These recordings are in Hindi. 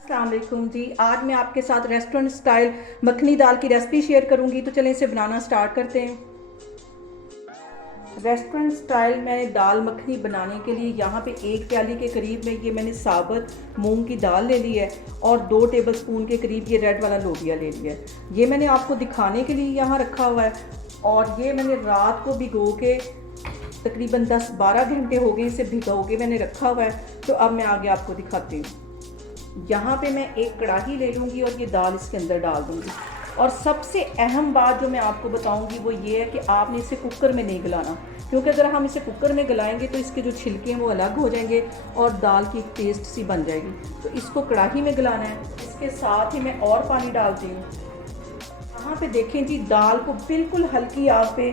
अस्सलाम वालेकुम जी। आज मैं आपके साथ रेस्टोरेंट स्टाइल मखनी दाल की रेसिपी शेयर करूंगी। तो चलें इसे बनाना स्टार्ट करते हैं। रेस्टोरेंट स्टाइल मैंने दाल मखनी बनाने के लिए यहाँ पे एक प्याली के करीब में ये मैंने साबुत मूंग की दाल ले ली है और 2 टेबलस्पून के करीब ये रेड वाला लोबिया ले लिया है। ये मैंने आपको दिखाने के लिए यहाँ रखा हुआ है और ये मैंने रात को भिगो के तकरीबन 10-12 घंटे हो गए इसे भिगो के मैंने रखा हुआ है। तो अब मैं आगे आपको दिखाती हूँ। यहाँ पे मैं एक कढ़ाई ले लूँगी और ये दाल इसके अंदर डाल दूँगी। और सबसे अहम बात जो मैं आपको बताऊँगी वो ये है कि आपने इसे कुकर में नहीं गलाना, क्योंकि अगर हम इसे कुकर में गलाएंगे तो इसके जो छिलके हैं वो अलग हो जाएंगे और दाल की पेस्ट सी बन जाएगी। तो इसको कढ़ाई में गलाना है। इसके साथ ही मैं और पानी डालती हूँ। यहाँ पे देखें जी, दाल को बिल्कुल हल्की आग पे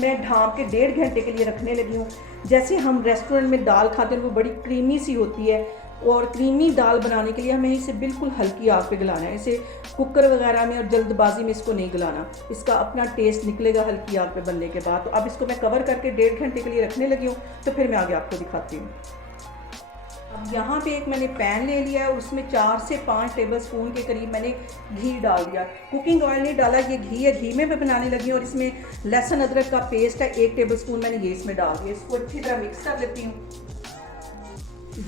मैं ढाँप के 1.5 घंटे के लिए रखने लगी हूँ। जैसे हम रेस्टोरेंट में दाल खाते हैं वो बड़ी क्रीमी सी होती है और क्रीमी दाल बनाने के लिए हमें इसे बिल्कुल हल्की आग पे गलाना है। इसे कुकर वगैरह में और जल्दबाजी में इसको नहीं गलाना, इसका अपना टेस्ट निकलेगा हल्की आग पे बनने के बाद। तो अब इसको मैं कवर करके 1.5 घंटे के लिए रखने लगी हूँ। तो फिर मैं आगे आपको दिखाती हूँ। अब यहाँ पे एक मैंने पैन ले लिया है, उसमें 4 से 5 टेबलस्पून के करीब मैंने घी डाल दिया। कुकिंग ऑयल नहीं डाला, ये घी है। घी में मैं बनाने लगी हूँ और इसमें लहसुन अदरक का पेस्ट है 1 टेबलस्पून मैंने ये इसमें डाल दिया। इसको अच्छी तरह मिक्स कर लेती हूँ।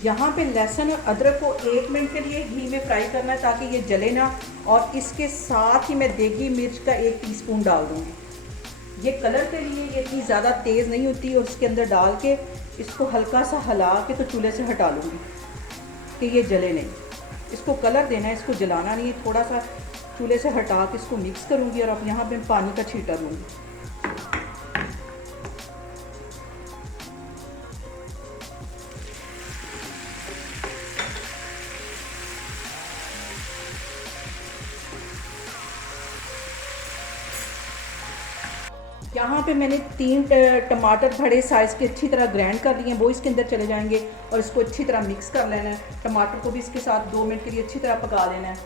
यहाँ पे लहसुन और अदरक को 1 मिनट के लिए घी में फ्राई करना है ताकि ये जले ना। और इसके साथ ही मैं देगी मिर्च का 1 टीस्पून डाल दूँगी। ये कलर के लिए, ये इतनी ज़्यादा तेज़ नहीं होती। और इसके अंदर डाल के इसको हल्का सा हिला के तो चूल्हे से हटा लूँगी कि ये जले नहीं। इसको कलर देना है, इसको जलाना नहीं है। थोड़ा सा चूल्हे से हटा के इसको मिक्स करूँगी और अब यहाँ पे पानी का छींटा दूँगी। यहाँ पे मैंने 3 टमाटर बड़े साइज़ के अच्छी तरह ग्राइंड कर लिए हैं, वो इसके अंदर चले जाएंगे। और इसको अच्छी तरह मिक्स कर लेना है। टमाटर को भी इसके साथ 2 मिनट के लिए अच्छी तरह पका लेना है।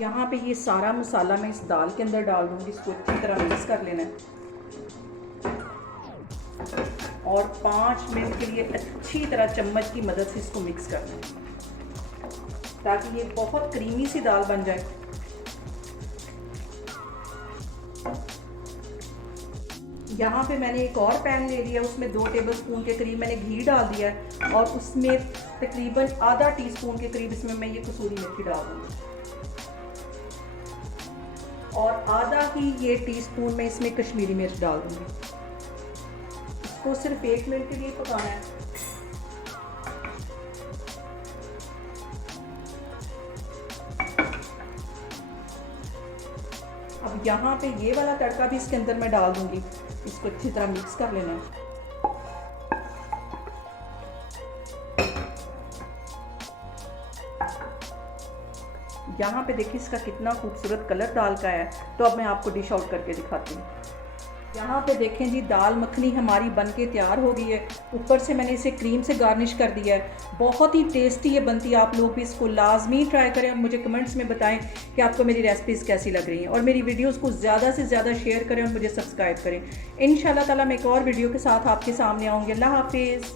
यहाँ पे ये सारा मसाला मैं इस दाल के अंदर डाल दूँगी। इसको अच्छी तरह मिक्स कर लेना है और 5 मिनट के लिए अच्छी तरह चम्मच की मदद से इसको मिक्स करना है ताकि ये बहुत क्रीमी सी दाल बन जाए। यहाँ पे मैंने एक और पैन ले लिया, उसमें 2 टेबलस्पून के करीब मैंने घी डाल दिया है और उसमें तकरीबन आधा टीस्पून के करीब इसमें मैं ये कसूरी मेथी डाल दूँगी और आधा ही ये टीस्पून में इसमें कश्मीरी मिर्च डाल दूँगी। इसको सिर्फ 1 मिनट के लिए पकाना है। अब यहाँ पे ये वाला तड़का भी इसके अंदर मैं डाल दूँगी। इसको अच्छी तरह मिक्स कर लेना है। यहाँ पे देखिए इसका कितना खूबसूरत कलर दाल का है। तो अब मैं आपको डिश आउट करके दिखाती हूँ। यहाँ पे देखें जी, दाल मखनी हमारी बनके तैयार हो गई है। ऊपर से मैंने इसे क्रीम से गार्निश कर दिया है। बहुत ही टेस्टी ये बनती है। आप लोग भी इसको लाजमी ट्राई करें और मुझे कमेंट्स में बताएं कि आपको मेरी रेसिपीज़ कैसी लग रही हैं। और मेरी वीडियोज़ को ज़्यादा से ज़्यादा शेयर करें और मुझे सब्सक्राइब करें। इंशाल्लाह ताला मैं एक और वीडियो के साथ आपके सामने आऊँगी। अल्लाह हाफिज़।